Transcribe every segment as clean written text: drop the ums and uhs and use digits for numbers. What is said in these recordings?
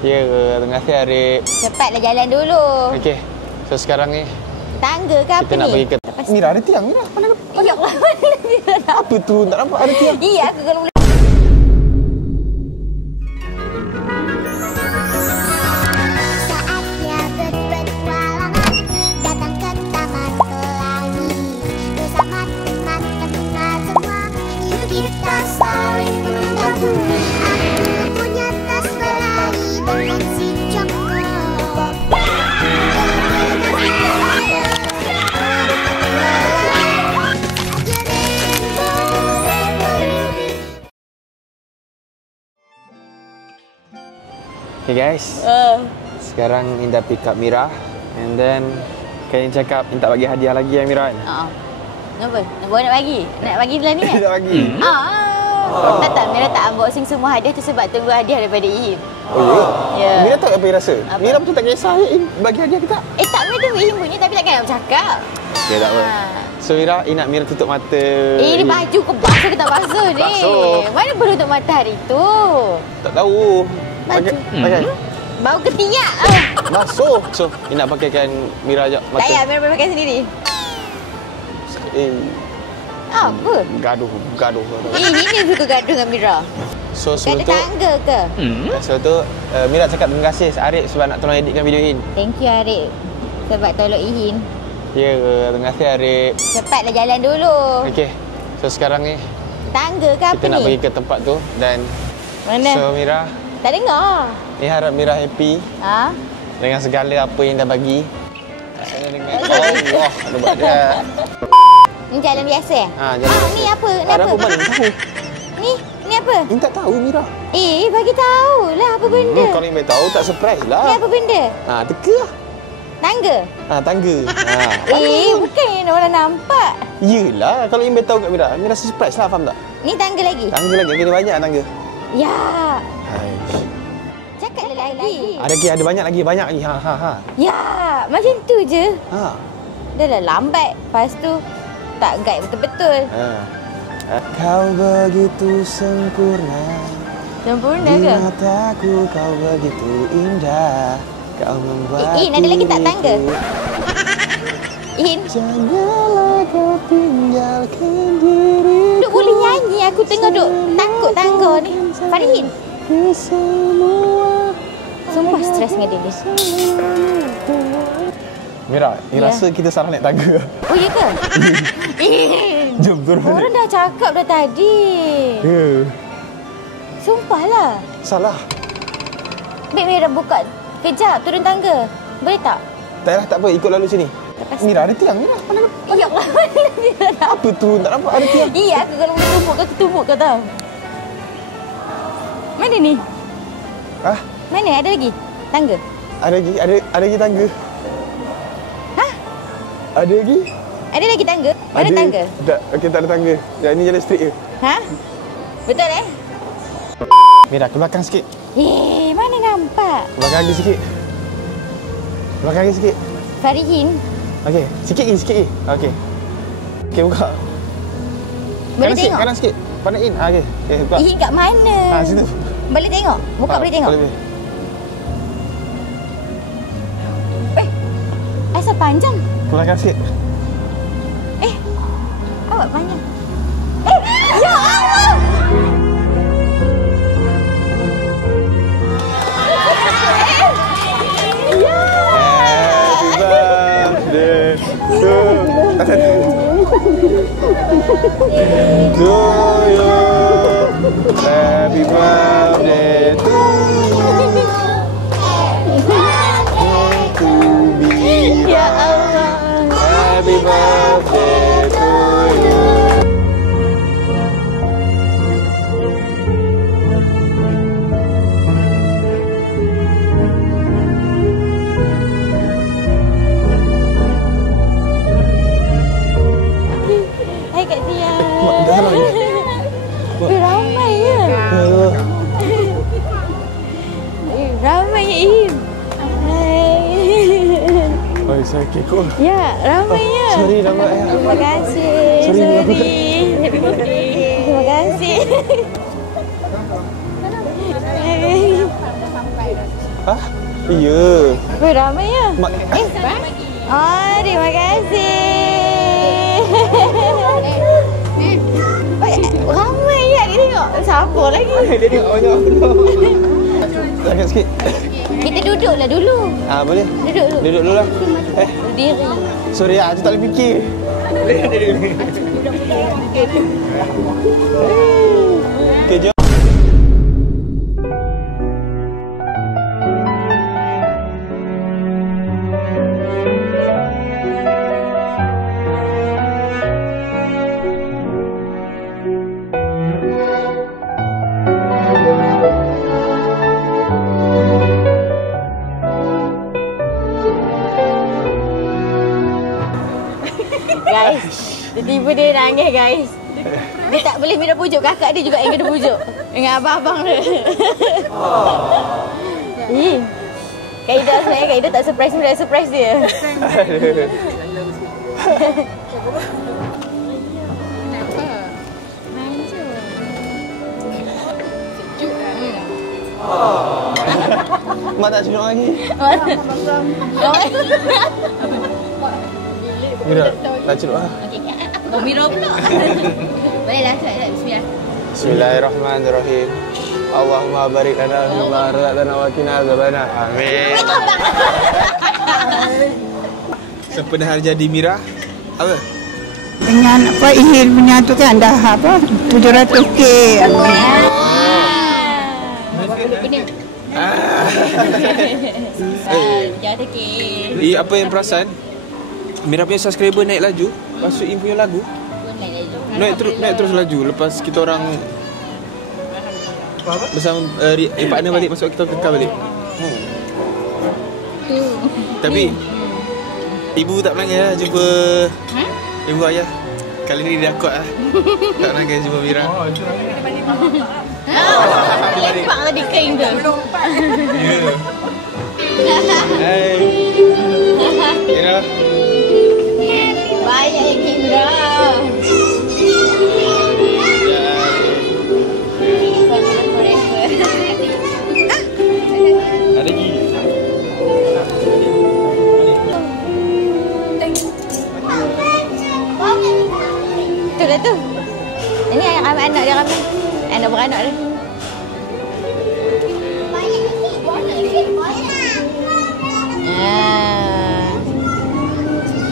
Ya, terima kasih Arif. Cepatlah jalan dulu. Okey. So sekarang ni Tangga ke apa kita ni? nak pergi ke Mira, ada tiang Mira. Ya Allah, mana dia nak? Apa tu? Tak nampak ada tiang. Iya, aku kalau boleh. Saatnya berpetualangan, datang ke taman pelangi. Bersama teman-teman semua, yuk kita saling membantu. Aku punya tas pelangi dengan si Joko. Okay guys, sekarang Indah pick up Mira. And then Kak Yin cakap minta bagi hadiah lagi ya Mira kan? Kenapa? Nak bagi? Nak bagi dalam ni kan? Nak bagi. Tak, Mira tak unboxing semua hadiah tu sebab tunggu hadiah daripada Ihim. Oh ya? Ya. Mira tahu apa yang rasa? Apa? Mira betul tak kisah Yin bagi hadiah kita? Tak, Mira tunggu Ihim bunyi tapi takkan nak bercakap. Okay, tak apa. So Mira, nak Mira tutup mata. Ni baju kau basuh ke tak basuh ni? Basuh. Mana baru untuk mata hari tu? Tak tahu. Baju. Pakai. Bau ketiak. Basuh. So, Ina pakaikan Mira ajak mata. Tak payah, Mira boleh pakai sendiri. Apa? Gaduh. Ini dia suka gaduh dengan Mira. So, Kau ada sebelum tu, tangga ke? Mira cakap terima kasih Arif sebab nak tolong editkan video ini. Thank you Arif sebab tolong Ihin. Ya, terima kasih Arif. Cepatlah jalan dulu. Okey. So, sekarang ni Tangga ke apa kita ni? nak pergi ke tempat tu dan Mana? so Mira, Tak dengar. ni harap Mira happy Ha? dengan segala apa yang dah bagi. Rasanya dengan Allah, ada buat dia. Ni jalan biasa eh? Jalan Ni apa? Ni Ada apa? apa mana tahu? Ni apa? Ini tak tahu Mira. Bagi tahu lah apa benda. Kalau Ina tahu tak surprise Ni lah. apa benda? Teka lah. Tangga? Tangga. Bukan yang orang nampak. Yelah, kalau Ina tahu kat Mira, Mira rasa surprise lah, faham tak? Ni tangga lagi? Tangga lagi, ada banyak tangga. Ya. Hai. Cakaplah lagi. Ada banyak lagi. Ya, macam tu je. Dah lah lambat. Lepas tu tak guide betul-betul. Kau begitu sempurna. Sempurna Di ke? mataku kau begitu indah. Kau membuat ada lagi tak tangga? Janganlah kau tinggalkan diri. Duk boleh nyanyi. Aku tengah duk takut tangga ni. Farihin. Sumpah stres dengan dia ni. Mira, rasa kita salah naik tangga. Oh, ya ke? Jom turun balik. Orang dah cakap dah tadi. Ya. Sumpahlah. Salah. Baik Mira buka kejap turun tangga. Boleh tak? Tak apa, ikut lalu sini. Mira, ada tiang Mira. Mana? Ya Allah, mana dia nak? Apa tu? Tak nampak ada tiang. Iya, aku kalau boleh tumbuk kau tahu. Mana ni? Mana? Ada lagi? Tangga? Ada lagi tangga. Ada lagi? Ada lagi tangga? Mana tangga? Tak, okey tak ada tangga. Yang ni jalan straight je. Betul Mira, ke belakang sikit. Mana nampak? Ke belakang lagi sikit. Farihin. Okey, sikit lagi. Okey. Okey, buka. Boleh tengok? Kanan sikit. Pandai in. Okey. Okey, buka. Ihin kat mana? Situ. Boleh tengok? Buka boleh tengok? Boleh. Asal panjang? Ke belakang sikit. Awak panjang. Ya Allah! Happy birthday to you. Ya Allah. Happy birthday to you. Hai Kak Tia. Dah salah ni. Ramai ya. Ramai ya Im. Hai, sakit kok. Ya, ramai ya. Sorry lambat ya. Terima kasih. Sorry. Happy birthday. Terima kasih. Hah? Ya. Ramai ya? Oh, terima kasih. Ramai ya, dia tengok. Siapa lagi? Dia tengok banyak. Sangat sikit. Kita duduklah dulu. Boleh? Duduk dulu. Duduk dulu lah. Berdiri. Sorry lah, aku tak boleh fikir. Okay, jom. Guys, tiba-tiba dia nangis guys. Dia tak boleh Mira pujuk kakak dia juga yang kena pujuk. Dengan abang-abang dia. Kak Ida sebenarnya Kak Ida tak surprise Mira, surprise dia. Mak tak cunuk lagi. Mira, tak cunuk lah. Oh, Mira pula. Boleh dah, bismillah. Bismillahirrahmanirrahim. Allahumma barik lana fima razaqtana wa qina azabannar. Amin. Sempena hari jadi Mira, apa? Dengan apa Ihil punya tu kan dah apa 700k. Jadi ke. Apa yang perasan? Mira punya subscriber naik laju, lepas tu In punya lagu naik terus laju. Lepas kita orang bersama partner balik, masuk kita kekal balik. Tapi ibu tak menangis lah jumpa ibu ayah. Kali ni dia kuat lah. Tak menangis jumpa Mira. Lepak tadi kering tu. Hai Mira. Banyak yang Mira. Ada lagi. Tu lah tu. Ini anak dia ramai. Anak beranak dia.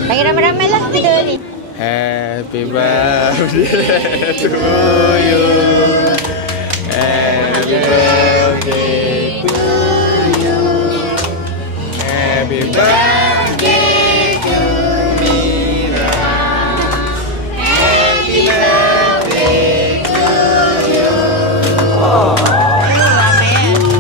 Bagi ramai-ramai lah kita ni. Happy birthday to you. Happy birthday to you. Happy birthday to Mira. Happy birthday to you. Ramai ya.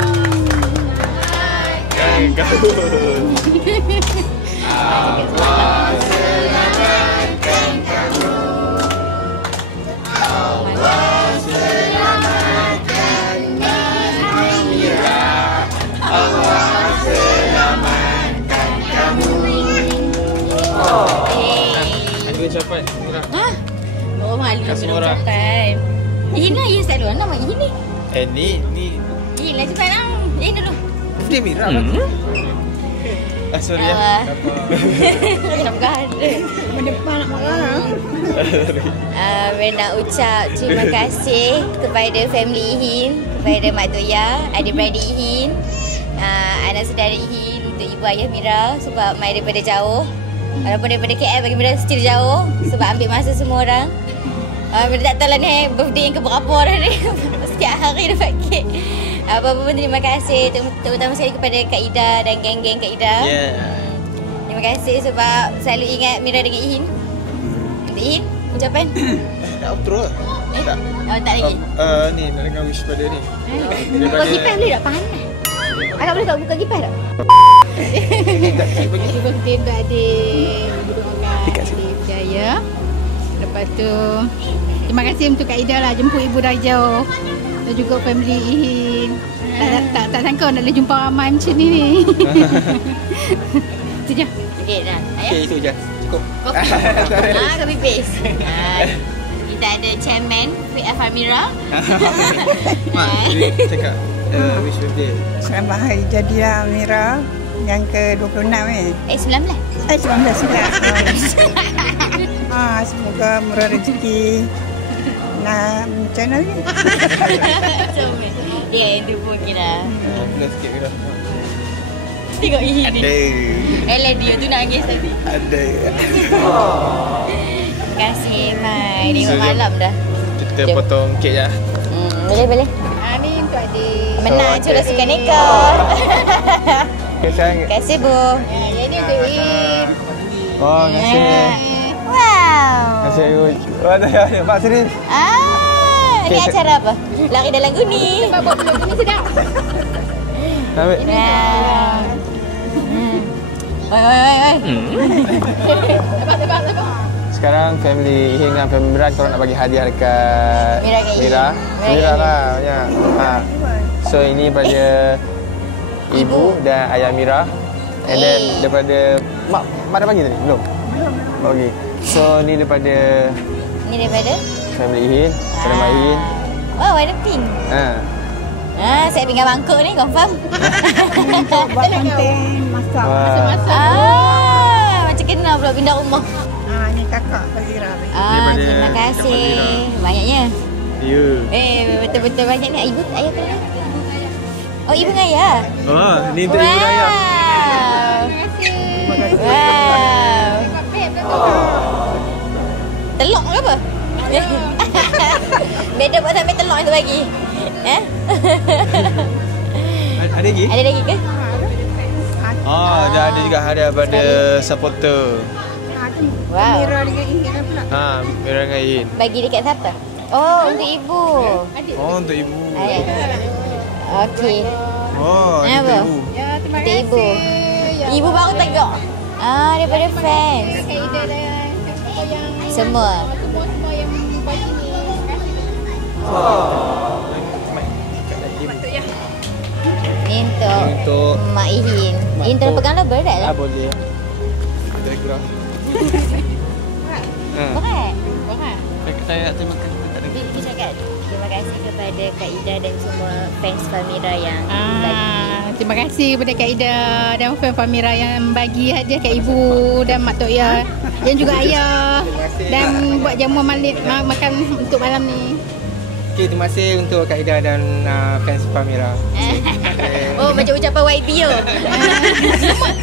Allah selamatkan kamu. Allah selamatkan Mira. Allah selamatkan kamu. Ada ucapan Mira. Hah? Oh, malu Kasih orang. ucapan. Ini yang selalu nama ini. Ni. Ini lah cepat lah. Ini dulu. Dia Mira kan? Sorry ya. Kenapa ada? Mendepan nak marah. Nak ucap terima kasih kepada family Ihin, kepada Mak Toya, adik-beradik Ihin, anak saudara Ihin, untuk ibu ayah Mira sebab mai daripada jauh. Walaupun daripada KL bagi Mira still jauh sebab ambil masa semua orang. Mira tak tahu lah ni birthday yang keberapa dah ni. Setiap hari dapat kek. Apa-apa pun terima kasih terutama sekali kepada Kak Ida dan geng-geng Kak Ida. Terima kasih sebab selalu ingat Mira dengan Ihin. Untuk Ihin, ucapan? Dah outro lah. Tak. Oh, tak lagi? Ni nak dengar wish pada ni. Buka kipas boleh tak? Panas. Akak boleh tak buka kipas tak? Cuba kita untuk adik berdoakan adik berjaya. Lepas tu terima kasih untuk Kak Ida lah jemput ibu dari jauh. Dan juga family Ihin. Tak sangka nak boleh jumpa ramai macam ni. Itu je. Okey dah. Okey, itu je. Cukup. Copy paste. Kita ada chairman Fik Afamira. Mak, dia cakap Wish birthday. Selamat hari jadi Mira yang ke-26 19. 19 semoga murah rezeki. Nah, macam mana ni? Dia yang tu pun kira. Plus sikit Mira. Tengok ini. Ada. Dia tu nangis tadi. Ada. Terima kasih Mai. Tengok malam dah. Kita potong kek je. Boleh. Ni untuk adik. Menang curah sukan ekor. Okay, sayang. Terima kasih Bu. Yang ni untuk Im. Oh, terima kasih. Wow. Terima kasih. Mak serius. Ni acara apa? Lari dalam guni. Bawa peluk ni sedap. Ambil. Wow. Oi. Lepas. Sekarang family Ihin dengan family Mira korang nak bagi hadiah dekat Mira ke Ihin? Mira Mira lah banyak. So ini daripada ibu dan ayah Mira. And then daripada mak dah bagi tadi? Belum? Okey. So ni daripada family Ihin, daripada Mak Ihin. Oh, warna pink. Saya pinggan mangkuk ni confirm. Untuk buat konten masak. Macam kenal pula pindah rumah. Ni kakak Fazira. Terima kasih. Banyaknya. Ya. Betul-betul banyak ni. Ibu, ayah kena. Oh, ibu dengan ayah. Ni untuk ibu dan ayah. Wow. Telur ke apa? Beda buat sampai telur tu bagi. Ada lagi? Ada lagi ke? Dah ada juga hadiah pada supporter. Wow. Mira dengan Ihin pula. Mira dengan Ihin. Bagi dekat siapa? Oh, untuk ibu. Oh, untuk ibu. Okey. Oh, ini Apa? untuk ibu. Ya, terima Untuk kasih. ibu. Ibu baru tegak. Daripada fans. Kak Ida dan siapa yang Semua yang buat sini. Ni untuk Mak Ihin. Ihin tolong peganglah berat lah. Boleh. Kita kurang. Berat. Saya nak terima kasih. Dia cakap terima kasih kepada Kak Ida dan semua fans Famira yang bagi. Terima kasih kepada Kak Ida dan fan Famira yang bagi hadiah kat ibu dan Mak Tok Ya dan juga ayah dan buat jamuan makan untuk malam ni. Okay, terima kasih untuk Kak Ida dan fans Famira. Oh, macam ucapan YB tu.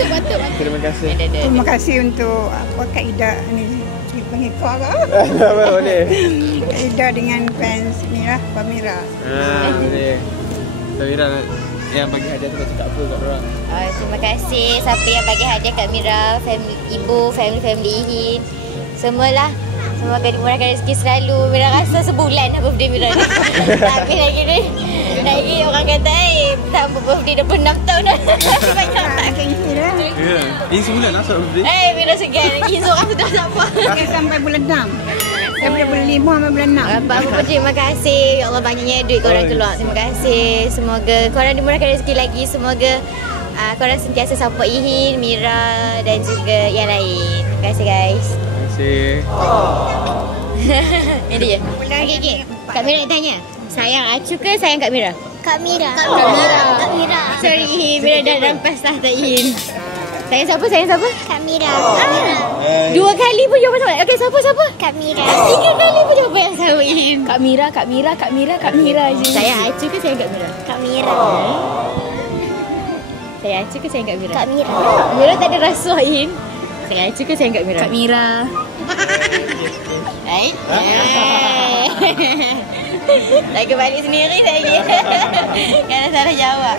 Betul. Terima kasih. Terima kasih untuk Kak Ida ni. Pengikut ke? Boleh. Kak Ida dengan fans ni lah, Famira. Boleh. Famira yang bagi hadiah tu tak apa kat orang. Terima kasih siapa yang bagi hadiah kat Mira, family ibu, family Ihin. Semualah. Semoga dimurahkan rezeki selalu. Mira rasa sebulan dah birthday Mira ni. Tapi lagi ni. Lagi orang kata tak birthday 26 tahun dah. Banyak tak. Ya. Ini sebulan lah sebab birthday. Mira segan. Ihin seorang sudah tak apa. Sampai bulan 6. Daripada bulan 5 sampai bulan 6. Apa-apa terima kasih. Ya Allah banyaknya duit korang keluar. Terima kasih. Semoga korang dimurahkan rezeki lagi. Semoga korang sentiasa support Ihin, Mira dan juga yang lain. Terima kasih guys. Ini dia. Okay. Kak Mira nak tanya. Sayang Acu ke sayang Kak Mira? Kak Mira. Kak Mira. Sorry, Mira dah rampas tahta Ihin. Sayang siapa? Kak Mira. Dua kali pun jawapan sama. Okey, siapa? Kak Mira. 3 kali pun jawapan yang sama Ihin. Kak Mira je. Sayang Acu ke sayang Kak Mira? Kak Mira. Sayang Acu ke sayang Kak Mira? Kak Mira. Mira tak ada rasuah Ihin. Sayang Acu ke sayang Kak Mira? Kak Mira. Baik. Tak kebalik sendiri lagi. Kan salah jawab.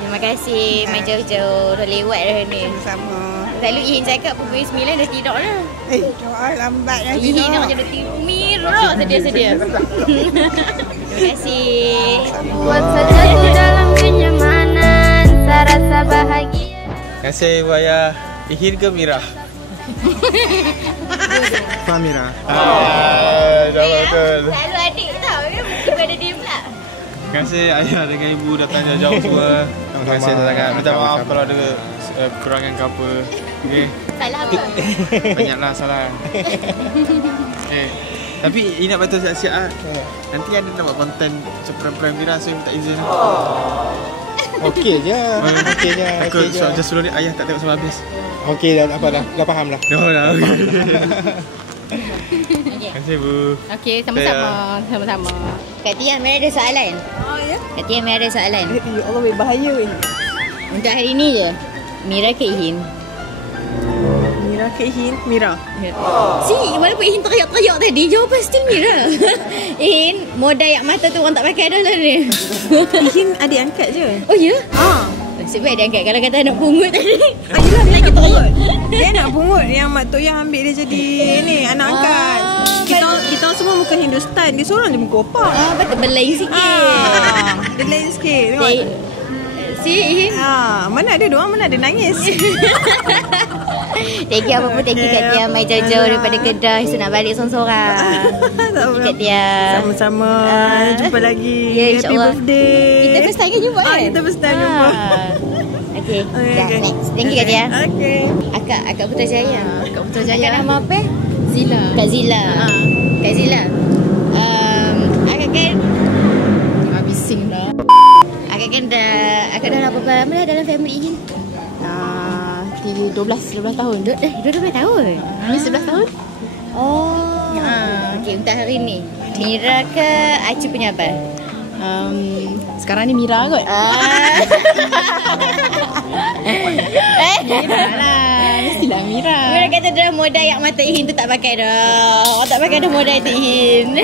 Terima kasih. Main jauh-jauh. Dah lewat dah ni. Sama. Selalu Ihin cakap pukul 9 dah tidur dah. Doa lambat dah Ihin tidur. nak macam dah tidur. Mira sedia-sedia. Terima kasih. Buat saja dalam kenyamanan, rasa bahagia. Terima kasih ibu ayah. Ihin ke Mira? Famira. Jawab betul. Selalu adik tau. Ibu ada dia pula. Terima kasih ayah dengan ibu datang jauh semua. Terima kasih sangat. Minta maaf kalau ada kekurangan ke apa. Okey. Salah apa? Banyaklah salah. Okay. Tapi Ina betul siap-siap lah. Nanti ada nak buat konten macam prank-prank Mira, so minta izin. Okey je. Okey je. Aku just suruh ayah tak tengok sampai habis. Okey dah apa dah. Dah faham dah. Dah. Okey. Terima kasih Bu. Okey, sama-sama. Sama-sama. Kak Tia, Mira ada soalan. Oh ya. Kak Tia, Mira ada soalan. Ya Allah, berbahaya ini. Untuk hari ni je. Mira ke Ihin? Mira ke Ihin? Mira. Si, walaupun Ihin teriak-teriak tadi, jawapan still Mira. Ihin, modal yang mata tu orang tak pakai dah lah ni. Ihin adik angkat je. Oh ya? Nasib baik dia angkat kalau kata nak pungut tadi. Yelah, dia nak pungut. Dia nak pungut yang Mak Toyah ambil dia jadi ni, anak angkat. Kita semua muka Hindustan. Dia seorang je muka opak. Betul, berlain sikit. Dia lain sikit. Tengok. Si Ihin. Mana ada doang, mana ada nangis. Thank you apa-apa. Thank you Kak Tia. Mai jauh-jauh daripada Kedah. So nak balik sorang-sorang. Kak Tia. Sama-sama. Jumpa lagi. Ya, Happy insyaAllah. birthday. Kita first time jumpa kan? Kita first time jumpa. Okay. Dah, next. Thank you Kak Tia. Okay. Akak Putrajaya. Kak Putrajaya. Akak nama apa? Zila. Kak Zila. Kak Zila. Akak kan Bising dah. Akak dah berapa lama dah dalam family ini? 12 tahun. 12 tahun. Ini 11 tahun. Oh. Okey, untuk hari ni Mira ke Acu punya abang? Sekarang ni Mira kot. Mira lah. Mestilah Mira. Mira kata dah modal yang mata Ihin tu tak pakai dah. Tak pakai dah modal tu Ihin.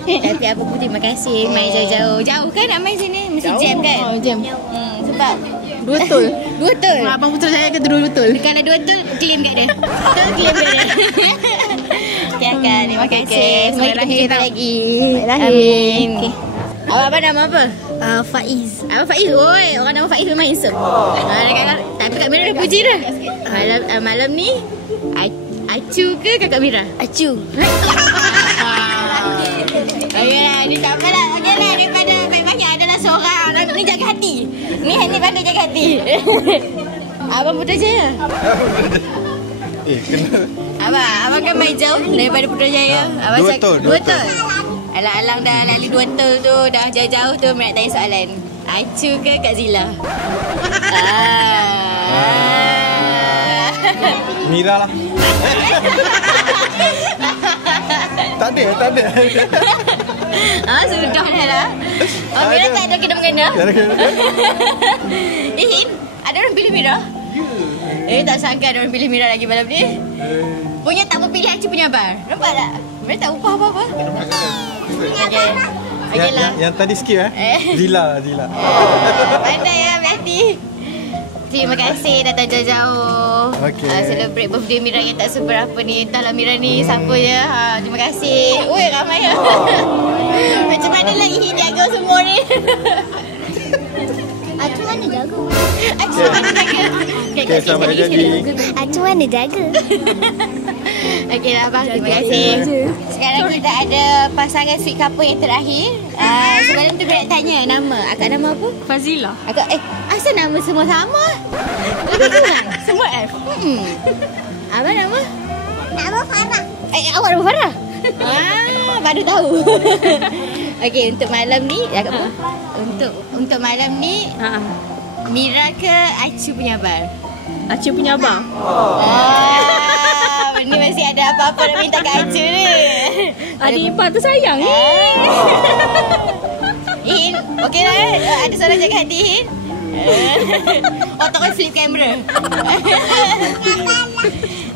Tapi apa pun terima kasih main jauh-jauh. Jauh kan nak main sini? Mesti jam kan? Jam. Sebab Dua tol. dua tol. Abang Putrajaya kata dua tol. Kalau dua tol claim kat dia. Tol claim kat dia. Okay, Kak. Terima kasih. Semoga kita berjumpa lagi. Amin. Okay. Abang nama apa? Faiz. Abang Faiz. Oi, orang nama Faiz memang handsome. Tapi Kak Mira dah puji dah. Malam ni Acu ke Kakak Mira? Acu. Okeylah, ni tak apalah. Okeylah, daripada banyak adalah seorang. Ni jaga hati. Ni pandai jaga hati. Abang Putrajaya. Kena. Abang kan main jauh daripada Putrajaya. Dua tol. Alang-alang dah lalu 2 tol tu, dah jauh-jauh tu nak tanya soalan. Acu ke Kak Zila? Mira lah. Tak ada. Sudah dah lah. Mira tak ada kena-mengena. Ihin, ada orang pilih Mira? Tak sangka ada orang pilih Mira lagi malam ni. Punya tak mau pilih Acu punya abang. Nampak tak? Mira tak upah apa-apa. Okeylah. Yang tadi skip Zila. Pandai ya, hati. Terima kasih datang jauh-jauh. Celebrate birthday Mira yang tak seberapa ni. Entahlah Mira ni siapa je. Terima kasih. Oi, ramai ya. Macam mana lah Ihin jaga semua ni? Acu mana jaga? Acu mana jaga? Okay, selamat jadi. Acu mana jaga? Okeylah abang, terima kasih. Sekarang kita ada pasangan sweet couple yang terakhir. Sebelum tu nak tanya nama. Akak nama apa? Fazila. Akak asal nama semua sama? Lebih kurang. Semua F. Abang nama? Nama Farah. Awak nama Farah? Baru tahu. Okey, untuk malam ni akak apa? Untuk malam ni Mira ke Acu punya abang? Acu punya abang. Ni masih ada apa-apa nak minta kat Acu ni. Adik ipar tu sayang ni. Ihin, okey lah ada seorang jaga hati Ihin. Otak flip kamera.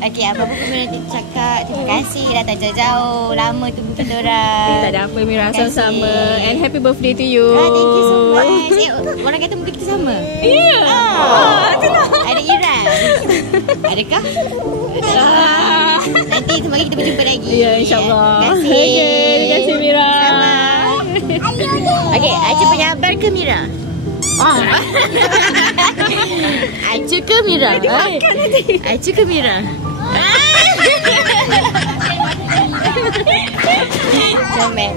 Okey, apa-apa pun nanti cakap. Terima kasih datang jauh-jauh. Lama tunggu kita orang. Tak ada apa Mira, sama-sama. And happy birthday to you. Thank you so much. Orang kata mungkin kita sama. Ya. Ada Ira. Adakah? Nanti semoga kita berjumpa lagi. Ya, insyaAllah. Terima kasih. Terima kasih Mira. Sama. Okey, Acu punya abang ke Mira? Acu ke Mira? Acu ke Mira? Comel.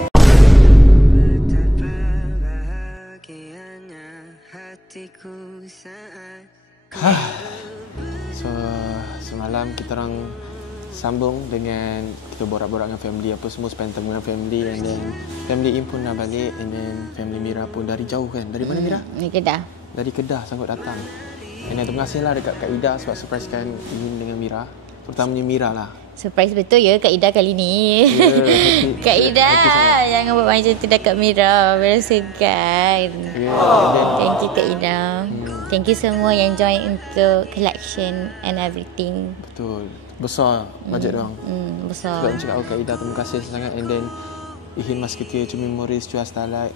So semalam kita orang sambung dengan kita borak-borak dengan family apa semua, spend time dengan family, and then family In pun dah balik, and then family Mira pun dari jauh kan. Dari mana Mira? Ni Kedah. Dari Kedah sanggup datang. And then terima kasihlah dekat Kak Ida sebab surprisekan In dengan Mira. Terutamanya Mira lah. Surprise betul ya Kak Ida kali ni. Yeah, Kak Ida jangan buat macam tu dekat Mira. Very segan. Thank you Kak Ida. Thank you semua yang join untuk collection and everything. Betul. Besar bajet dia orang. Besar. Sebab cakap Kak Ida terima kasih sangat. And then Ihin Musketeer, Cumi Memories, Cuas Starlight,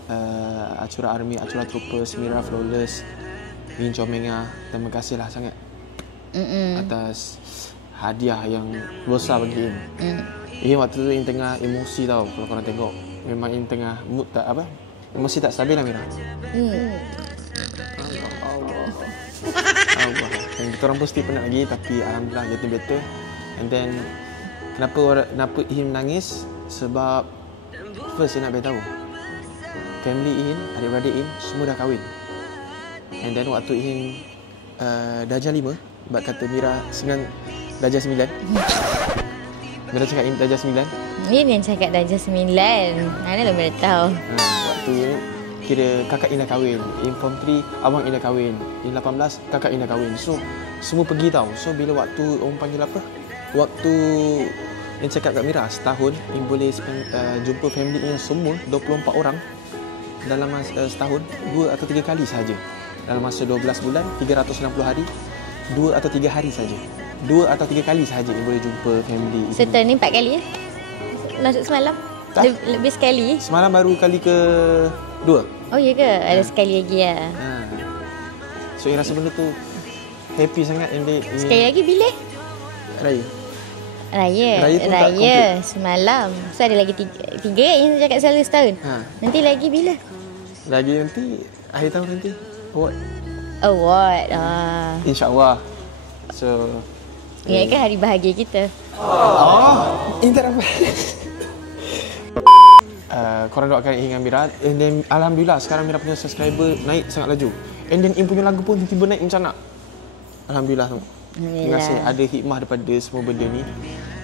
Acura Army, Acura Troopers, Mira Flawless, Min Comenga. Terima kasihlah sangat atas hadiah yang besar bagi In. In waktu tu In tengah emosi tau. Kalau korang tengok, memang In tengah mood tak apa, emosi tak stabil lah Mira. Allah. Dan kita orang pun still penat lagi, tapi alhamdulillah getting better. And then kenapa In menangis? Sebab first saya nak beritahu, family In, adik-beradik In semua dah kahwin. And then waktu In darjah 5, sebab kata Mira 9 darjah 9. Mira cakap In darjah 9. Ni yang cakap darjah 9. Mana lah Mira tahu. Waktu kira kakak In dah kahwin, In Form 3 abang In dah kahwin, In 18 kakak In dah kahwin. So semua pergi tau. So bila waktu orang panggil apa, waktu yang cakap kat Mira setahun In boleh jumpa family In semua 24 orang dalam masa setahun 2 atau 3 kali sahaja. Dalam masa 12 bulan 360 hari 2 atau 3 hari saja. 2 atau 3 kali sahaja In boleh jumpa family. Setahun ni 4 kali ya? Masuk semalam? Lebih sekali? Semalam baru kali ke-2. Oh iya ke? Ada sekali lagi ya. So In rasa benda tu happy sangat. And sekali lagi bila? Raya semalam. So ada lagi 3 yang cakap selalu setahun. Nanti lagi bila? Lagi nanti akhir tahun nanti. Award. InsyaAllah. So ingatkan hari bahagia kita. Ini tak dapat. Korang doakan In dengan Mira. And then alhamdulillah sekarang Mira punya subscriber naik sangat laju. And then In punya lagu pun tiba-tiba naik macam nak. Alhamdulillah. Terima kasih ada hikmah daripada semua benda ni.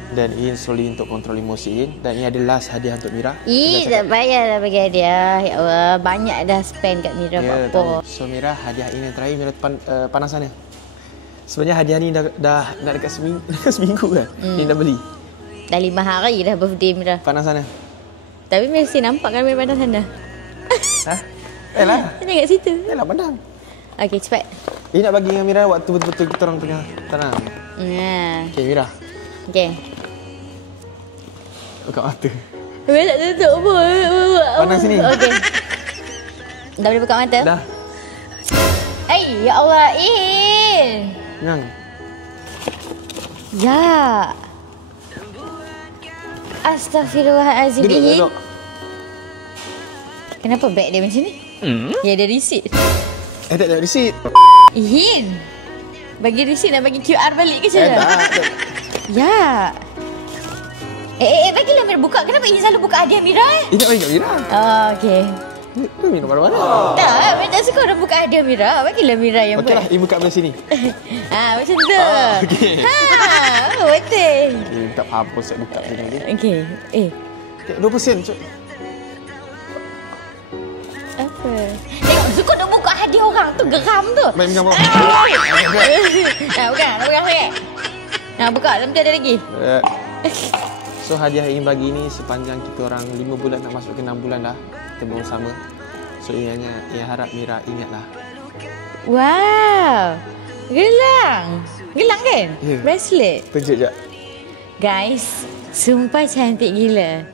Dan In slowly untuk kontrol emosi In. Dan ini ada last hadiah untuk Mira. Tak payah dah bagi hadiah. Ya Allah, banyak dah spend kat Mira apa. So Mira, hadiah In yang terakhir Mira panas sana. Sebenarnya hadiah ni dah nak dekat seminggu kan. In dah beli. Dah 5 hari dah birthday Mira. Panas sana. Tapi mesti nampak kan Mira panas sana. Elah. Tanya kat situ. Elah pandang. Okey, cepat. Ini nak bagi dengan Mira waktu betul-betul kita orang tengah tenang. Okey, Mira. Okey. Buka mata. Mira tak tutup pun. Pandang sini. Okey. Dah boleh buka mata? Dah. Ya Allah, In. Yang. Ya. Astaghfirullahalazim. Duduk. Kenapa beg dia macam ni? Ya, ada receipt. Tak ada receipt. Ihin. Bagi receipt nak bagi QR balik ke macam mana? Ya. Bagilah Mira buka. Kenapa Ihin selalu buka hadiah Mira? Ini nak bagi kat Mira. Okey. Dia minum mana-mana. Tak, Mira tak suka orang buka hadiah Mira. Bagilah Mira yang buat. Okeylah, Ibu buka belah sini. Macam tu. Okey. Betul. Tak faham konsep buka sini ni. Okey. 2%. Apa? Tengok, suka nak buka hadiah orang tu. Geram tu. Baik, minum apa? Bukan sikit. Buka, dalam tu ada lagi. So hadiah yang bagi ni sepanjang kita orang 5 bulan nak masuk ke 6 bulan dah kita bersama. So yang harap Mira ingatlah. Wow. Gelang kan? Yeah. Bracelet. Tunjuk je. Guys, sumpah cantik gila.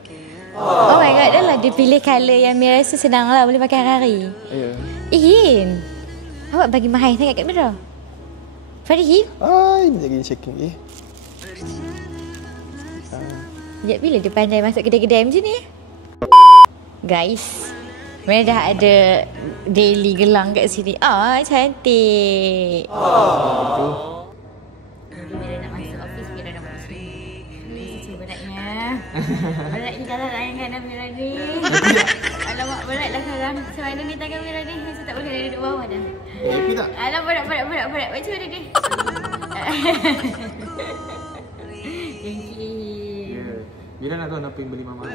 Oh my god, dah lah dia pilih colour yang Mira rasa senang lah boleh pakai hari-hari. Ya. Ihin, awak bagi mahal sangat kat Mira. Farihin? Ini lagi checking je. Sekejap bila dia pandai masuk kedai-kedai macam ni? Guys, Mira dah ada daily gelang kat sini. Cantik. Mira nak masuk office, Mira dah masuk. Beratnya. Beratnya jalan layangan Mira ni. Alamak, beratlah sekarang. Macam mana ni tangan Mira ni? Masa tak boleh duduk bawah dah. Happy tak? Alamak, berat. Macam mana ni? Thank you. Mira nak tahu kenapa yang beli mahal?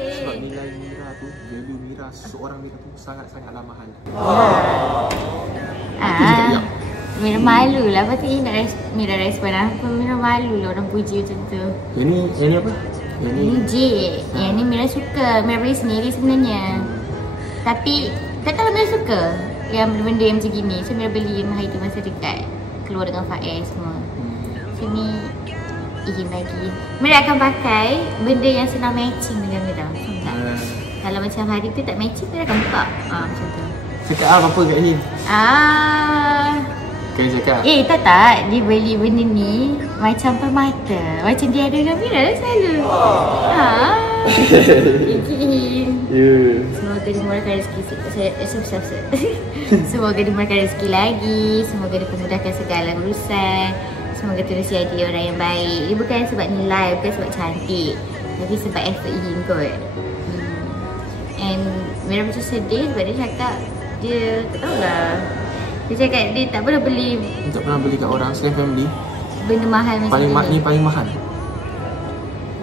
Sebab nilai Mira tu, value Mira, seorang Mira tu sangat-sangatlah mahal. Mira malu lah. Lepas tu Mira respon apa? Mira malu lah orang puji macam tu. Yang ni apa? Yang ni Jade. Yang ni Mira suka. Mira beli sendiri sebenarnya. Tapi tak tahu Mira suka yang benda-benda yang macam gini. So Mira beli mahal itu masa dekat keluar dengan Faiz semua. So ni Ihin lagi. Mira akan pakai benda yang senang matching dengan Mira. Faham tak? Kalau macam hari tu tak matching, Mira akan buka. Macam tu. cakap apa kat Ihin? Kan cakap? Tak. Dia beli benda ni macam permata. Macam dia ada dengan Mira lah selalu. Ihin. Semoga dimurahkan rezeki. Semoga dimurahkan rezeki lagi. Semoga dipermudahkan segala urusan. Semoga terus jadi orang yang baik. Dia bukan sebab nilai, bukan sebab cantik, tapi sebab effort Ihin kot. And Mira macam sedih sebab dia cakap dia tak tahulah. Dia cakap dia tak pernah beli kat orang selain family. Benda mahal macam paling mahal.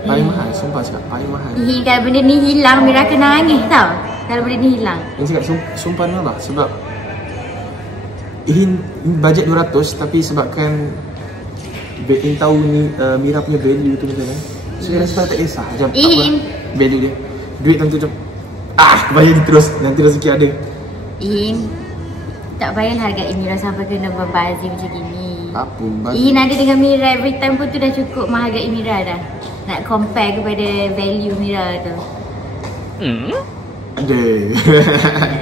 Paling mahal, sumpah cakap paling mahal. Ihin kalau benda ni hilang, Mira akan nangis tau. Kalau benda ni hilang. Dia cakap sumpah ni lah. Sebab Ihin bajet 200 tapi sebabkan Ihin tahu ni Mira punya value tu macam mana. So dia rasa tak kisah macam apa value dia. Duit tentu macam bayar ni terus, nanti rezeki ada. Ihin tak payah hargai Mira sampai kena berbazir macam gini. Apa bazir? Ihin ada dengan Mira every time pun tu dah cukup menghargai Mira dah. Nak compare kepada value Mira tu. Ada.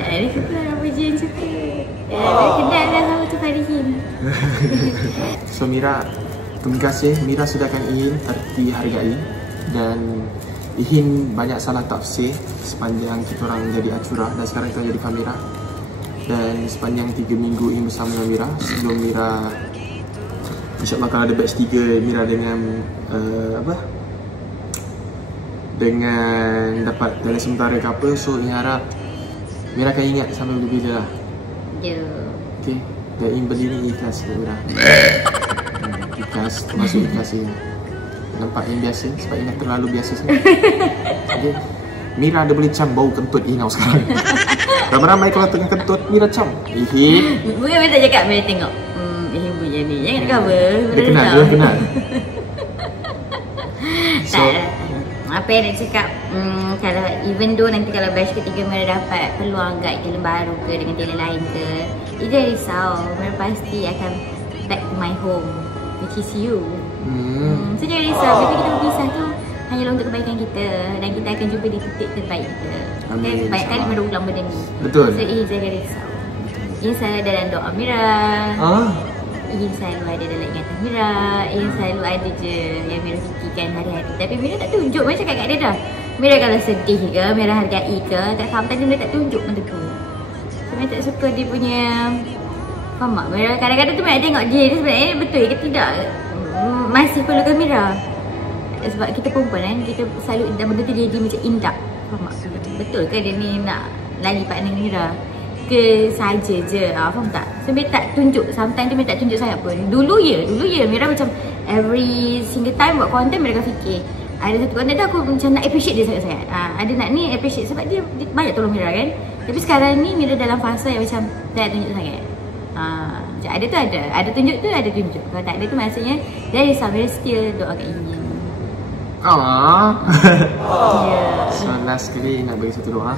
Dia suka orang puji yang suka. Dia kenal dah sama tu Farihin. So Mira, terima kasih. Mira sudahkan Ihin erti hargai. Dan Ihin banyak salah tafsir sepanjang kita orang jadi Acura dan sekarang kita jadi Famira. Dan sepanjang 3 minggu Ihin bersama dengan Mira. Sebelum Mira, InsyaAllah kalau ada batch 3 Mira dengan dengan dapat tanda sementara ke apa. So Ihin harap Mira akan ingat sampai bila-bila lah. Okay. Dan Ihin beli ni ikhlas Mira. Ikhlas, termasuk ikhlas Ihin. Nampak yang biasa sebab Ihin terlalu biasa sangat. Okay. Mira ada boleh cam bau kentut Ihin sekarang. Ramai-ramai kalau tengah kentut Mira cam Ihin. Bukan Mira tak cakap, Mira tengok Ihin punya ni. Jangan cover. Dia kenal. So apa yang dia cakap, kalau even though nanti kalau batch ketiga Mira dapat peluang guide talent baru ke dengan talent lain ke, dia jangan risau. Mira pasti akan back to my home, which is you. So jangan risau, bila kita berpisah tu hanyalah untuk kebaikan kita. Dan kita akan jumpa di titik terbaik kita. Okay, banyak kali Mira ulang benda ni. Betul. So jangan risau. Ihin selalu ada dalam doa Mira. Ihin selalu ada dalam ingatan Mira. Ihin selalu ada je yang Mira fikirkan hari-hari. Tapi Mira tak tunjuk. Mira cakap kat dia dah. Mira kalau sedih ke, Mira hargai ke, tak sometimes Mira tak tunjuk benda tu. So Mira tak suka dia punya, faham tak? Mira kadang-kadang tu Mira tengok dia sebenarnya betul ke tidak. Masih perlukan Mira. Sebab kita perempuan kan, kita selalu dan benda tu dia macam indak. Faham tak? Betul ke dia ni nak lagi partner Mira? Ke saja je, faham tak? So Mira tak tunjuk, sometimes Mira tak tunjuk sangat pun. Dulu ya Mira macam every single time buat content Mira akan fikir ada satu content tu aku macam nak appreciate dia sangat-sangat. Ada nak ni appreciate sebab dia banyak tolong Mira kan. Tapi sekarang ni Mira dalam fasa yang macam tak tunjuk sangat. Macam ada tu ada tunjuk tu ada tunjuk. Kalau tak ada tu maksudnya dia risau. Mira still doakan Ihin. So last kali nak bagi satu doa.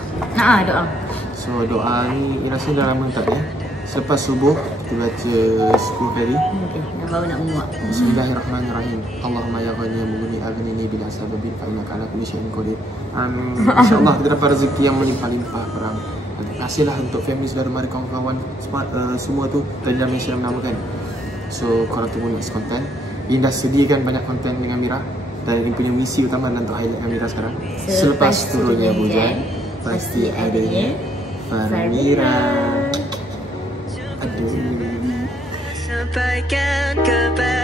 Doa. So doa ni rasa dah lama tak ya. Selepas subuh kita baca 10 kali. Okey, dah baru nak menguap. Bismillahirrahmanirrahim. Allahumma ya ghani ya mughni aghnini bila sababin fa innaka ala kulli syai'in qadir. Insya-Allah kita dapat rezeki yang melimpah-limpah perang. Terima kasihlah untuk family saudara mari kawan-kawan semua tu tadi dah mention namakan. So kalau tu next content, Ihin dah sediakan banyak konten dengan Mira. Dan ini punya misi utama untuk highlight Mira sekarang. Selepas turunnya hujan, pasti adanya Famira. Aduh. Sampaikan kepada